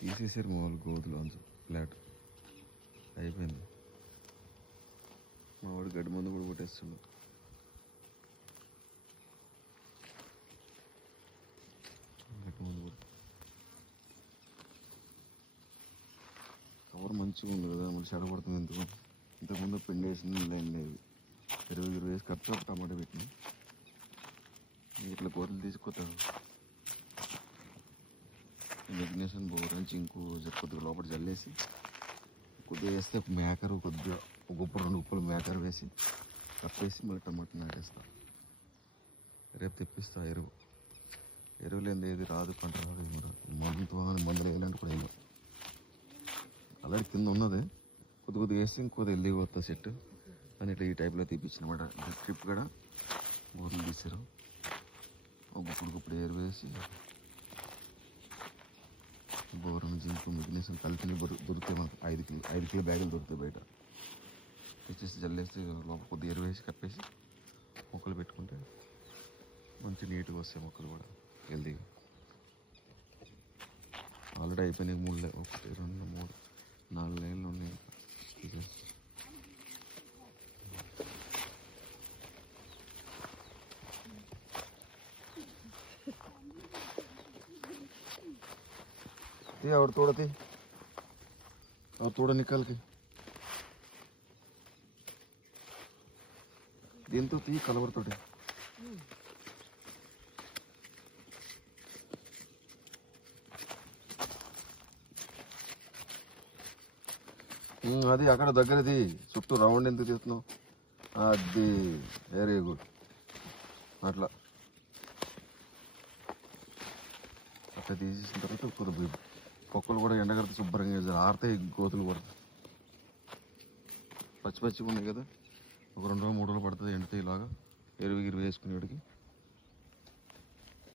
తీసేసారు మామూలు గోతులోంచి ఫ్లాట్ అయిపోయింది. మా వాడు గడ్డి మందు కూడా కొట్టేస్తుండు. గడ్డి మందు కొట్టి కవర్ మంచిగా ఉంది కదా, మళ్ళీ చెడగొడుతుంది. ఎందుకు ఇంతకుముందు పిండి వేసింది లేదు, 20 వేసి ఖర్చు ఒక టమాటా పెట్టిన ఇట్లా గోతులు తీసుకొస్తాడు. మెగ్నేషన్ బోరించి ఇంకో కొద్దిగా లోపల జల్లేసి కొద్దిగా వేస్తే మేకరు కొద్దిగా ఒక గుప్ప 2 గుప్పలు మేకరు వేసి కప్పేసి మళ్ళీ టమాటా నాటేస్తా. రేపు తెప్పిస్తా ఎరువు లేని ఏది రాదు, పంట రాదు. మందులు వేయాలంటే కూడా ఏమో అలాగే కింద ఉన్నది కొద్దిగా వేస్తే ఇంకొద్ది వెళ్ళి పోతా సెట్ అని ఇట్లా ఈ టైప్లో తీపించినమాట. ట్రిప్ కూడా బోర్లు తీసారు. ఒక గుప్పుడు ఎరువు వేసి బోరం జింకు మెగ్నీషియం కలిపి దొరుకుతాయి మనకు 5 కిలో బ్యాగులు దొరుకుతాయి బయట. తెచ్చేసి జల్లేసి లోపల కొద్దిగా ఎరువు వేసి కప్పేసి మొక్కలు పెట్టుకుంటే మంచి నీట్గా వస్తాయి మొక్కలు కూడా హెల్తీగా. ఆల్రెడీ అయిపోయినాయి 3 1 2 3 4 లైన్లు ఉన్నాయి. और थोड़ा निकाल के దీంతో తీ కలవరతోటి అది అక్కడ దగ్గరది చుట్టూ రౌండ్ ఎందుకు తీస్తున్నావు? అది వెరీ గుడ్. అట్లా తీసేసిన తర్వాత కొద్దిగా పొక్కలు కూడా ఎండగడితే శుభ్రంగా ఆరితే గోతులు కూడా పచ్చి పచ్చిగా ఉన్నాయి కదా, ఒక 2 రోజులు 3 రోజులు పడుతుంది ఎండితే. ఇలాగా ఎరువు వేసుకునేవాడికి